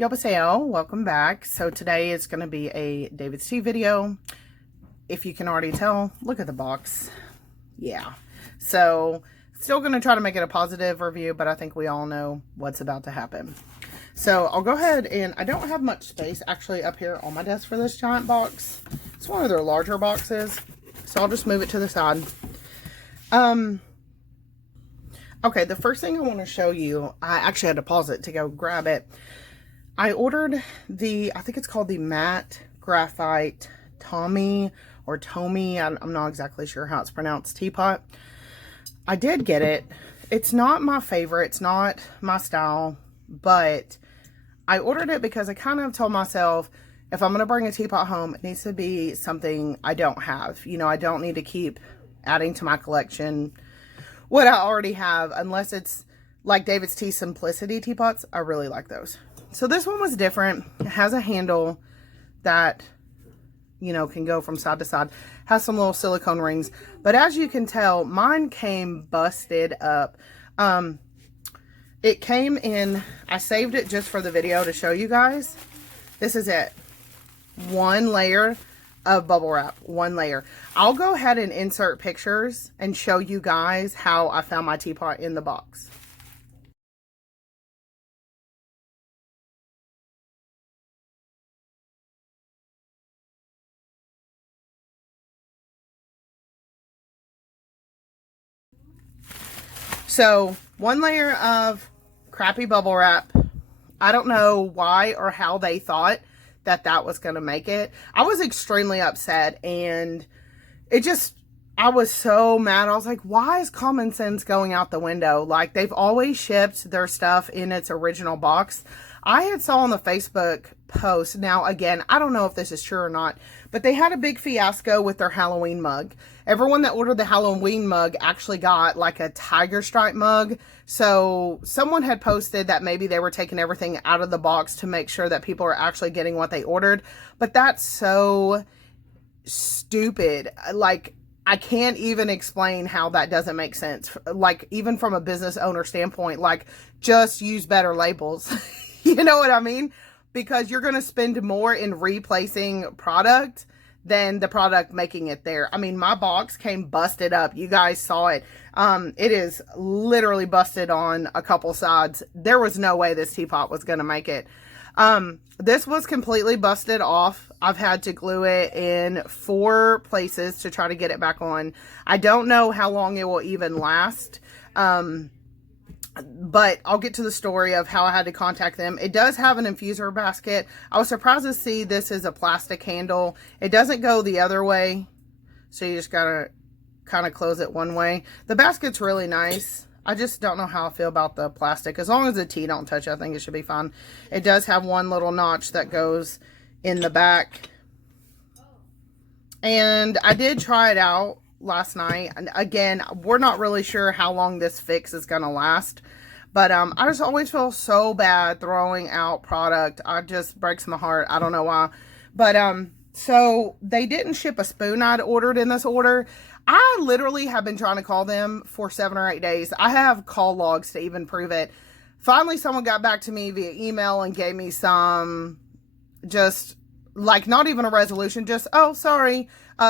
Yobaseo, welcome back. So today is going to be a DavidsTea video. If you can already tell, look at the box. Yeah. So still going to try to make it a positive review, but I think we all know what's about to happen. So I'll go ahead, and I don't have much space actually up here on my desk for this giant box. It's one of their larger boxes, so I'll just move it to the side. Okay, the first thing I want to show you, I actually had to pause it to go grab it. I ordered I think it's called the Matte Graphite Tommy or Tomy. I'm not exactly sure how it's pronounced, teapot. I did get it. It's not my favorite. It's not my style, but I ordered it because I kind of told myself, if I'm going to bring a teapot home, it needs to be something I don't have. You know, I don't need to keep adding to my collection what I already have, unless it's like DavidsTea Simplicity teapots. I really like those. So this one was different. It has a handle that, you know, can go from side to side. Has some little silicone rings. But as you can tell, mine came busted up. It came in, I saved it just for the video to show you guys. This is it. One layer of bubble wrap. One layer. I'll go ahead and insert pictures and show you guys how I found my teapot in the box. So, one layer of crappy bubble wrap. I don't know why or how they thought that that was going to make it. I was extremely upset, and I was so mad. I was like, why is common sense going out the window? Like, they've always shipped their stuff in its original box. I had saw on the Facebook post, now again, I don't know if this is true or not, but they had a big fiasco with their Halloween mug. Everyone that ordered the Halloween mug actually got like a tiger stripe mug. So someone had posted that maybe they were taking everything out of the box to make sure that people are actually getting what they ordered. But that's so stupid. Like, I can't even explain how that doesn't make sense. Like, even from a business owner standpoint, like, just use better labels. You know what I mean? Because you're going to spend more in replacing product than the product making it there. I mean, my box came busted up. You guys saw it. It is literally busted on a couple sides. There was no way this teapot was going to make it. This was completely busted off. I've had to glue it in 4 places to try to get it back on. I don't know how long it will even last. But I'll get to the story of how I had to contact them. It does have an infuser basket. I was surprised to see this is a plastic handle. It doesn't go the other way, so you just gotta kind of close it one way. The basket's really nice. I just don't know how I feel about the plastic. As long as the tea don't touch it, I think it should be fine. It does have one little notch that goes in the back. And I did try it out last night. And again, we're not really sure how long this fix is going to last. But I just always feel so bad throwing out product. It just breaks my heart. I don't know why. But so they didn't ship a spoon I'd ordered in this order. I literally have been trying to call them for 7 or 8 days. I have call logs to even prove it. Finally, someone got back to me via email and gave me some, just like, not even a resolution, just, oh, sorry,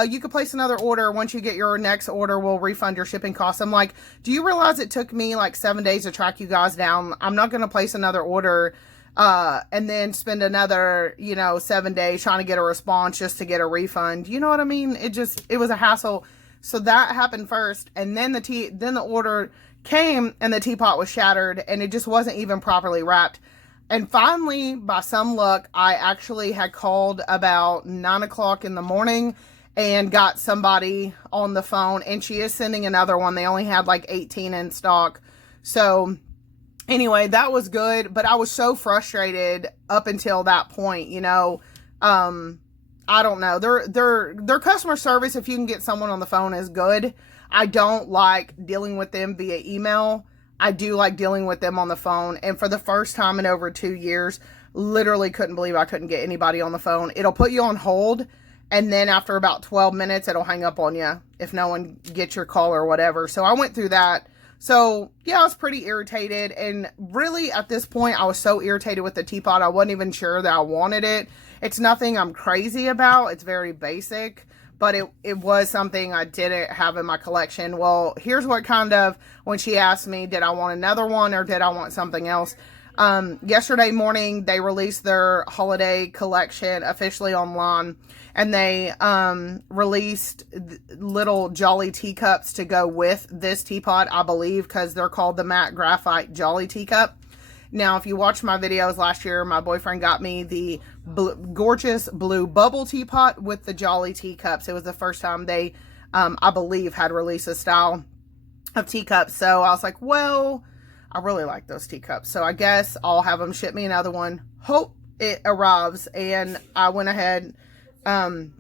you could place another order. Once you get your next order, we'll refund your shipping costs. I'm like, do you realize it took me like 7 days to track you guys down? I'm not going to place another order and then spend another, 7 days trying to get a response just to get a refund. You know what I mean? It was a hassle. So that happened first, and then the order came and the teapot was shattered, and it just wasn't even properly wrapped. And finally, by some luck, I actually had called about 9 o'clock in the morning and got somebody on the phone, and she is sending another one. They only had like 18 in stock. So anyway, that was good, but I was so frustrated up until that point, I don't know. Their customer service, if you can get someone on the phone, is good. I don't like dealing with them via email. I do like dealing with them on the phone. And for the first time in over 2 years, literally couldn't believe I couldn't get anybody on the phone. It'll put you on hold, and then after about 12 minutes, it'll hang up on you if no one gets your call or whatever. So I went through that. So yeah, I was pretty irritated, and really at this point I was so irritated with the teapot I wasn't even sure that I wanted it. It's nothing I'm crazy about. It's very basic, but it was something I didn't have in my collection. Well, here's what kind of, when she asked me, did I want another one or did I want something else? Yesterday morning, they released their holiday collection officially online, and they released little Jolly teacups to go with this teapot, I believe, because they're called the matte graphite Jolly teacup. Now, if you watched my videos last year, my boyfriend got me the gorgeous blue bubble teapot with the Jolly teacups. It was the first time they, I believe, had released a style of teacups. So I was like, well, I really like those teacups. So I guess I'll have them ship me another one. Hope it arrives. And I went ahead and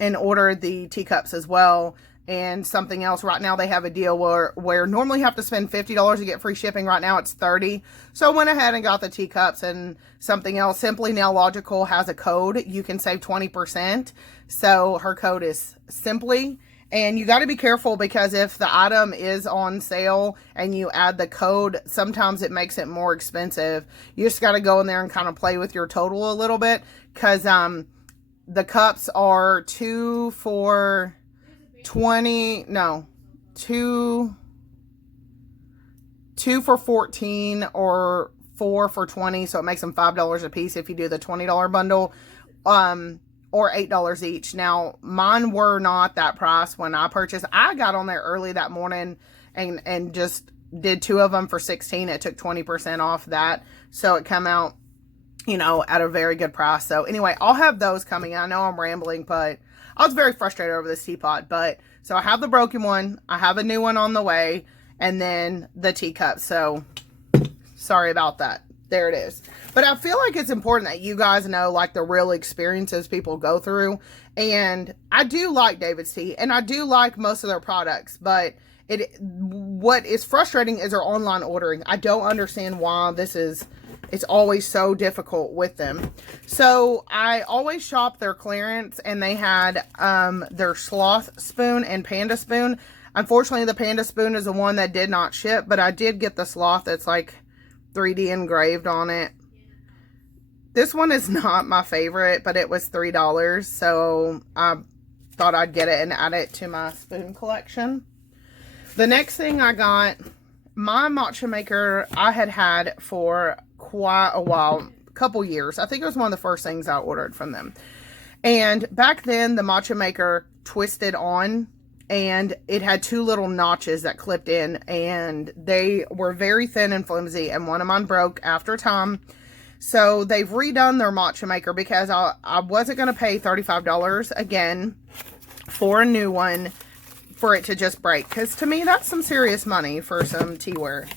ordered the teacups as well. And something else, right now they have a deal where normally you have to spend $50 to get free shipping. Right now it's $30. So I went ahead and got the teacups. And something else, Simply Nail Logical has a code. You can save 20%. So her code is Simply. And you got to be careful, because if the item is on sale and you add the code, sometimes it makes it more expensive. You just got to go in there and kind of play with your total a little bit, because the cups are 2 for 20, no, 2 for 14 or 4 for 20, so it makes them $5 a piece if you do the $20 bundle, or $8 each. Now, mine were not that price when I purchased. I got on there early that morning and just did 2 of them for $16. It took 20% off that, so it came out, you know, at a very good price. So anyway, I'll have those coming. I know I'm rambling, but I was very frustrated over this teapot. But so I have the broken one, I have a new one on the way, and then the teacup. So sorry about that. There it is. But I feel like it's important that you guys know, like, the real experiences people go through. And I do like David's Tea, and I do like most of their products, but what is frustrating is their online ordering. I don't understand why it's always so difficult with them. So I always shop their clearance, and they had their sloth spoon and panda spoon. Unfortunately, the panda spoon is the one that did not ship, but I did get the sloth that's like 3D engraved on it. This one is not my favorite, but it was $3, so I thought I'd get it and add it to my spoon collection. The next thing I got, my matcha maker I had for quite a while, a couple years. I think it was one of the first things I ordered from them. And back then, the matcha maker twisted on, and it had 2 little notches that clipped in, and they were very thin and flimsy, and one of mine broke after time. So they've redone their matcha maker, because I wasn't going to pay $35 again for a new one for it to just break, because to me that's some serious money for some teaware.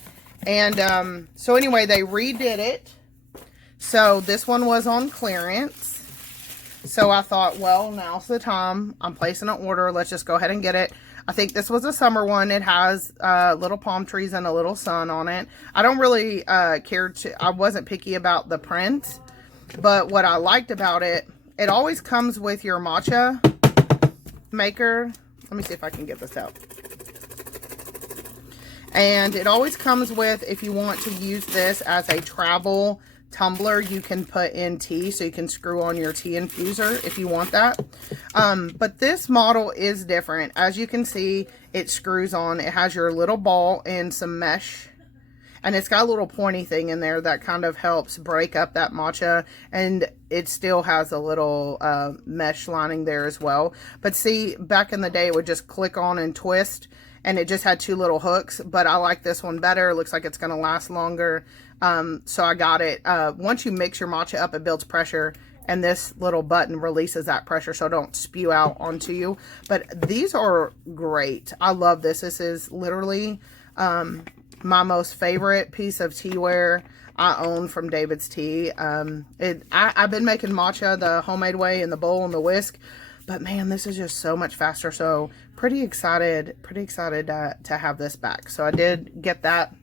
And so anyway, they redid it. So this one was on clearance. So I thought, well, now's the time. I'm placing an order. Let's just go ahead and get it. I think this was a summer one. It has little palm trees and a little sun on it. I don't really I wasn't picky about the print. But what I liked about it, it always comes with your matcha maker. Let me see if I can get this out. And it always comes with, if you want to use this as a travel tumbler, you can put in tea, so you can screw on your tea infuser if you want that. But this model is different. As you can see, it screws on. It has your little ball and some mesh, and it's got a little pointy thing in there that kind of helps break up that matcha, and it still has a little mesh lining there as well. But see, back in the day, it would just click on and twist, and it just had 2 little hooks. But I like this one better. It looks like it's going to last longer. So I got it. Once you mix your matcha up, it builds pressure, and this little button releases that pressure so it don't spew out onto you. But these are great. I love this. This is literally my most favorite piece of teaware I own from David's Tea. I've been making matcha the homemade way in the bowl and the whisk, but man, this is just so much faster. So pretty excited to have this back. So I did get that.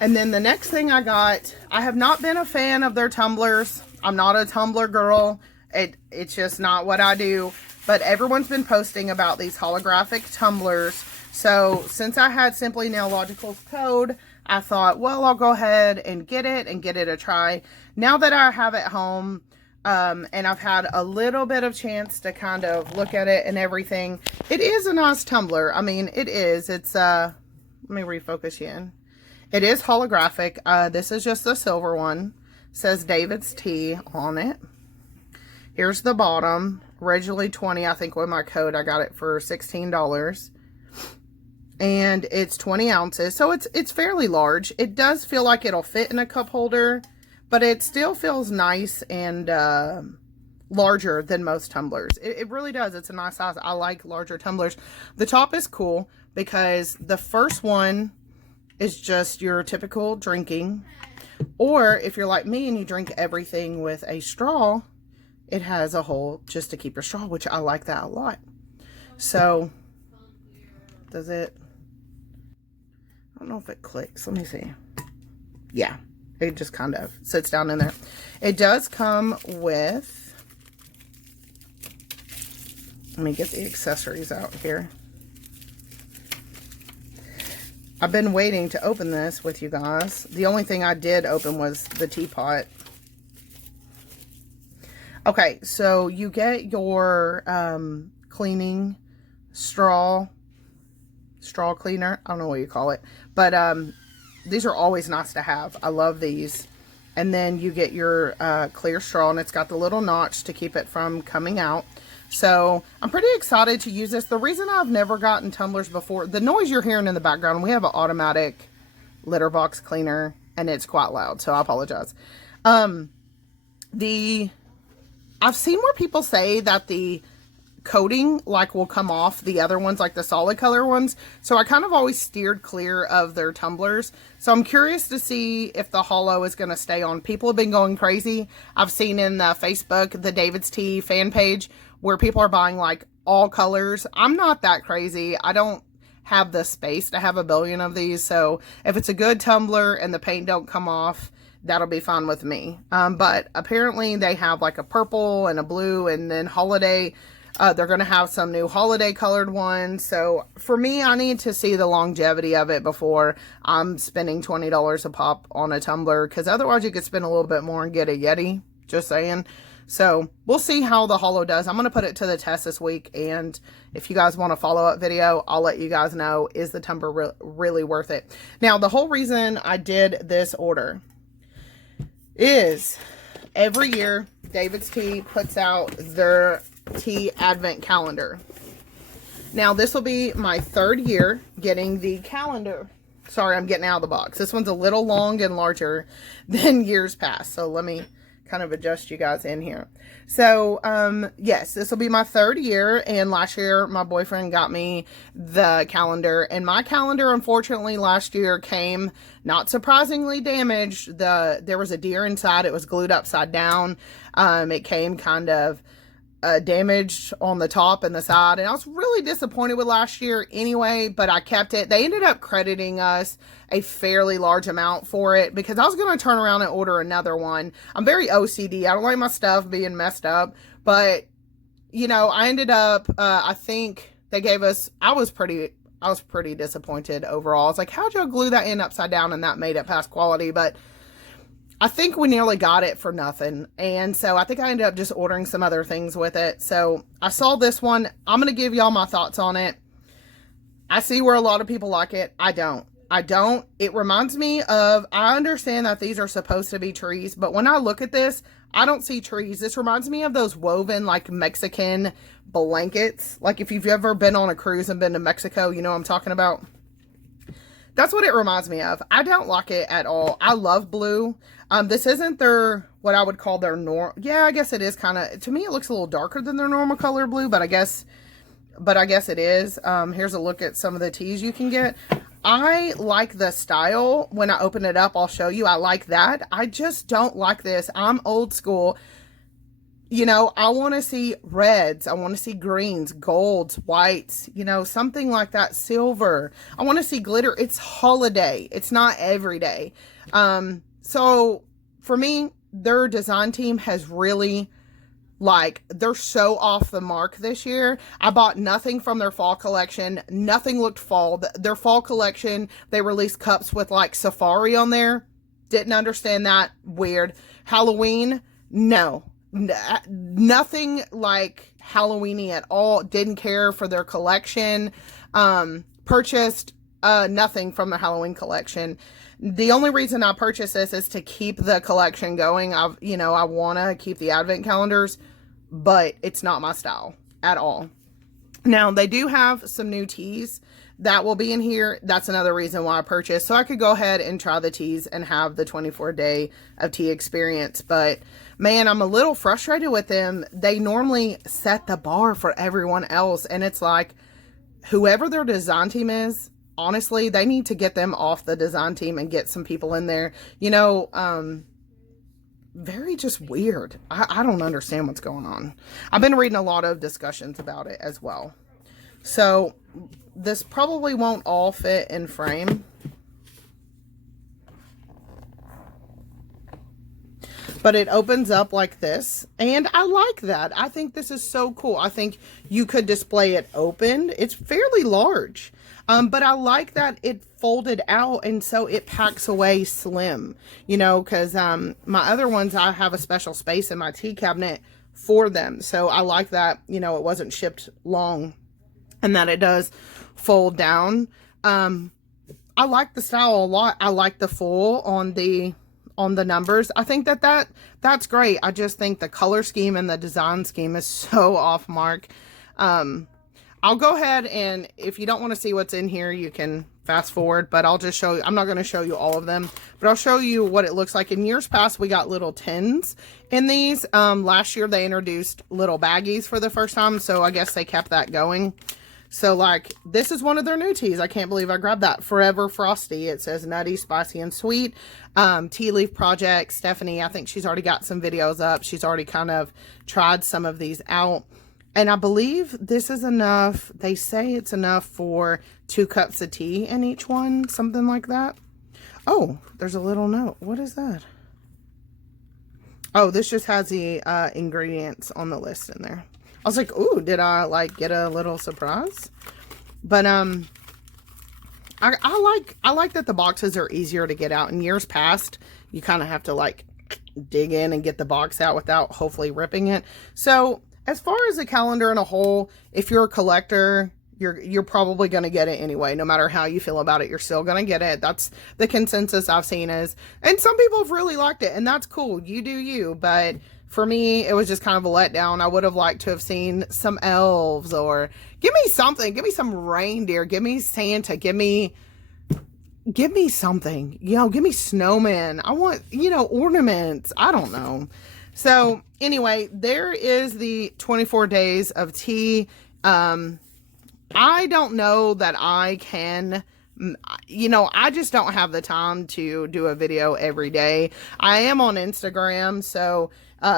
And then the next thing I got, I have not been a fan of their tumblers. I'm not a tumbler girl. It's just not what I do. But everyone's been posting about these holographic tumblers So since I had Simply Nailogical's code, I thought, well, I'll go ahead and get it a try. Now that I have it home, and I've had a little bit of chance to kind of look at it and everything, it is a nice tumbler. I mean, it is. It's, let me refocus you in. It is holographic. This is just the silver one. It says David's Tea on it. Here's the bottom. Originally $20, I think with my code, I got it for $16. And it's 20 ounces, so it's fairly large. It does feel like it'll fit in a cup holder, but it still feels nice and larger than most tumblers. It really does. It's a nice size. I like larger tumblers. The top is cool because the first one is just your typical drinking. Or if you're like me and you drink everything with a straw, it has a hole just to keep your straw, which I like that a lot. So, does it... I don't know if it clicks. Let me see. Yeah, it just kind of sits down in there. It does come with... Let me get the accessories out here. I've been waiting to open this with you guys. The only thing I did open was the teapot. Okay, so you get your cleaning straw cleaner. I don't know what you call it, but these are always nice to have. I love these. And then you get your clear straw, and it's got the little notch to keep it from coming out. So I'm pretty excited to use this. The reason I've never gotten tumblers before, the noise you're hearing in the background, we have an automatic litter box cleaner, and it's quite loud, so I apologize. I've seen where people say that the coating like will come off the other ones, like the solid color ones, so I kind of always steered clear of their tumblers. So I'm curious to see if the hollow is going to stay on. People have been going crazy. I've seen in the Facebook, the David's Tea fan page, where people are buying like all colors. I'm not that crazy. I don't have the space to have a billion of these, so if it's a good tumbler and the paint don't come off, that'll be fine with me. But apparently they have like a purple and a blue, and then holiday. They're going to have some new holiday colored ones. So for me, I need to see the longevity of it before I'm spending $20 a pop on a tumbler, because otherwise you could spend a little bit more and get a Yeti. Just saying. So we'll see how the hollow does. I'm going to put it to the test this week, and if you guys want a follow-up video, I'll let you guys know, is the tumbler really worth it? Now, the whole reason I did this order is every year David's Tea puts out their Tea Advent Calendar. Now, this will be my third year getting the calendar. Sorry, I'm getting out of the box. This one's a little long and larger than years past, so let me kind of adjust you guys in here. So yes, this will be my third year, and last year my boyfriend got me the calendar, and my calendar unfortunately last year came, not surprisingly, damaged. There was a deer inside. It was glued upside down. It came kind of damaged on the top and the side, and I was really disappointed with last year anyway, but I kept it. They ended up crediting us a fairly large amount for it, because I was going to turn around and order another one. I'm very OCD. I don't like my stuff being messed up, but you know, I ended up I think they gave us, I was pretty disappointed overall. I was like, how'd y'all glue that in upside down and that made it past quality? But I think we nearly got it for nothing. And so I think I ended up just ordering some other things with it. So I saw this one. I'm going to give y'all my thoughts on it. I see where a lot of people like it. I don't. It reminds me of, I understand that these are supposed to be trees, but when I look at this, I don't see trees. This reminds me of those woven like Mexican blankets. Like if you've ever been on a cruise and been to Mexico, you know what I'm talking about. That's what it reminds me of. I don't like it at all. I love blue. This isn't their, what I would call their yeah, I guess it is kind of, to me it looks a little darker than their normal color blue, but I guess it is. Here's a look at some of the teas you can get. I like the style. When I open it up, I'll show you. I like that. I just don't like this. I'm old school. You know, I want to see reds. I want to see greens, golds, whites, you know, something like that. Silver. I want to see glitter. It's holiday. It's not every day. So for me, their design team has really Like, they're so off the mark this year. I bought nothing from their fall collection. Nothing looked fall. Their fall collection, they released cups with like safari on there. Didn't understand that. Weird. Halloween, no. Nothing like Halloweeny at all. Didn't care for their collection. Purchased nothing from the Halloween collection. The only reason I purchased this is to keep the collection going. I want to keep the advent calendars, but it's not my style at all. Now, they do have some new teas that will be in here. That's another reason why I purchased. So I could go ahead and try the teas and have the 24-day of tea experience. But man, I'm a little frustrated with them. They normally set the bar for everyone else. And it's like, whoever their design team is, honestly, they need to get them off the design team and get some people in there. Very just weird. I don't understand what's going on. I've been reading a lot of discussions about it as well. So this probably won't all fit in frame. But it opens up like this. And I like that. I think this is so cool. I think you could display it open. It's fairly large. But I like that it folded out and so it packs away slim, because my other ones, I have a special space in my tea cabinet for them. So I like that, it wasn't shipped long and that it does fold down. I like the style a lot. I like the full on the numbers. I think that's great. I just think the color scheme and the design scheme is so off mark. I'll go ahead, and if you don't want to see what's in here, you can fast forward, but I'll just show you. I'm not going to show you all of them, but I'll show you what it looks like. In years past, we got little tins in these. Last year, they introduced little baggies for the first time, so I guess they kept that going. So, like, this is one of their new teas. I can't believe I grabbed that. Forever Frosty. It says nutty, spicy, and sweet. Tea Leaf Project. Stephanie, I think she's already got some videos up. She's already kind of tried some of these out. And I believe this is enough. They say it's enough for 2 cups of tea in each one. Something like that. Oh, there's a little note. What is that? Oh, this just has the ingredients on the list in there. I was like, ooh, did I like get a little surprise? But I like that the boxes are easier to get out. In years past, you kind of have to like dig in and get the box out without hopefully ripping it. So as far as the calendar in a whole, if you're a collector, you're probably going to get it anyway. No matter how you feel about it, you're still going to get it. That's the consensus I've seen is, and some people have really liked it, and that's cool. You do you. But for me, it was just kind of a letdown. I would have liked to have seen some elves, or give me something. Give me some reindeer. Give me Santa. Give me something. Give me snowmen. I want, ornaments. I don't know. So anyway, there is the 24 days of tea. I don't know that I can, I just don't have the time to do a video every day. I am on Instagram, so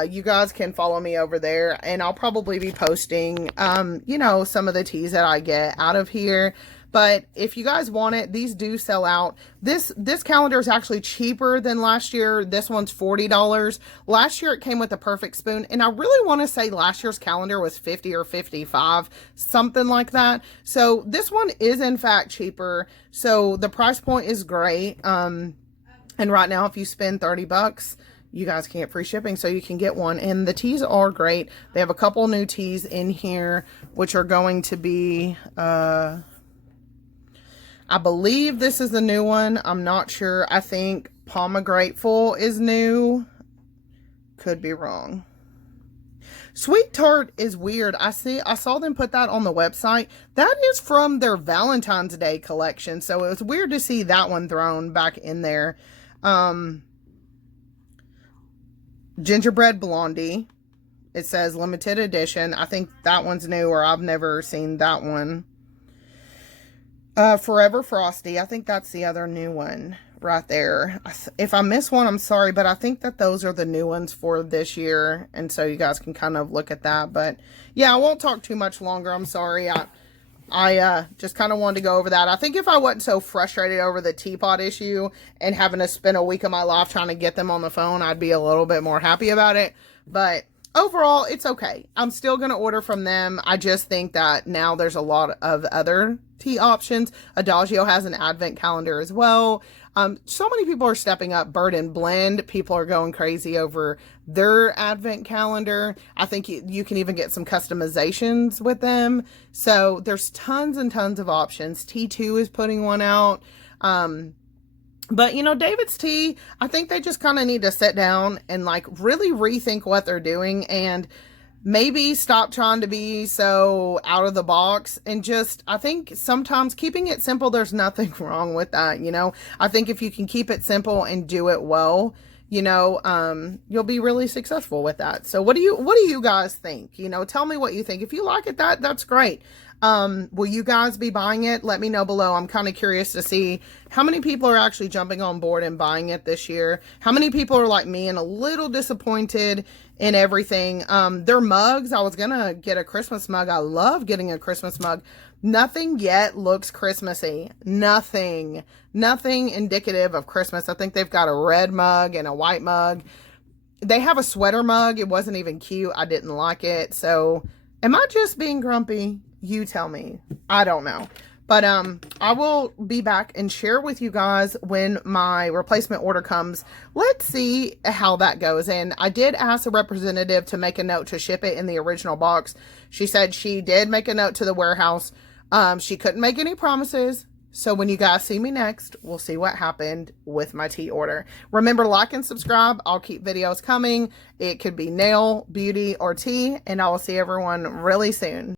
you guys can follow me over there, and I'll probably be posting, some of the teas that I get out of here. But if you guys want it, these do sell out. This calendar is actually cheaper than last year. This one's $40. Last year it came with a perfect spoon. And I really want to say last year's calendar was $50 or $55, something like that. So this one is in fact cheaper. So the price point is great. And right now, if you spend $30, you guys can get free shipping, so you can get one. And the teas are great. They have a couple new teas in here, which are going to be, I believe this is the new one. I'm not sure. I think Pomegrateful is new. Could be wrong. Sweet Tart is weird. I saw them put that on the website. That is from their Valentine's Day collection. So it was weird to see that one thrown back in there. Gingerbread Blondie. It says limited edition. I think that one's new, or I've never seen that one. Forever Frosty. I think that's the other new one right there. If I miss one, I'm sorry, but I think that those are the new ones for this year. And so you guys can kind of look at that. But yeah, I won't talk too much longer. I'm sorry. I just kind of wanted to go over that. I think if I wasn't so frustrated over the teapot issue and having to spend a week of my life trying to get them on the phone, I'd be a little bit more happy about it. But overall, it's okay. I'm still going to order from them. I just think that now there's a lot of other tea options. Adagio has an advent calendar as well. So many people are stepping up. Bird and Blend, people are going crazy over their advent calendar. I think you can even get some customizations with them. So there's tons and tons of options. T2 is putting one out. But, you know, David's Tea, I think they just kind of need to sit down and like really rethink what they're doing and maybe stop trying to be so out of the box, and just, I think sometimes keeping it simple, there's nothing wrong with that. You know, I think if you can keep it simple and do it well, you know, you'll be really successful with that. So what do you guys think? You know, tell me what you think. If you like it, that's great. Will you guys be buying it? Let me know below. I'm kind of curious to see how many people are actually jumping on board and buying it this year. How many people are like me and a little disappointed in everything. Their mugs, I was gonna get a Christmas mug. I love getting a Christmas mug. Nothing yet looks Christmassy. Nothing indicative of Christmas. I think they've got a red mug and a white mug. They have a sweater mug. It wasn't even cute. I didn't like it. So am I just being grumpy? You tell me. I don't know. But I will be back and share with you guys when my replacement order comes. Let's see how that goes. And I did ask a representative to make a note to ship it in the original box. She said she did make a note to the warehouse. She couldn't make any promises. So when you guys see me next, we'll see what happened with my tea order. Remember, like and subscribe. I'll keep videos coming. It could be nail, beauty, or tea. And I will see everyone really soon.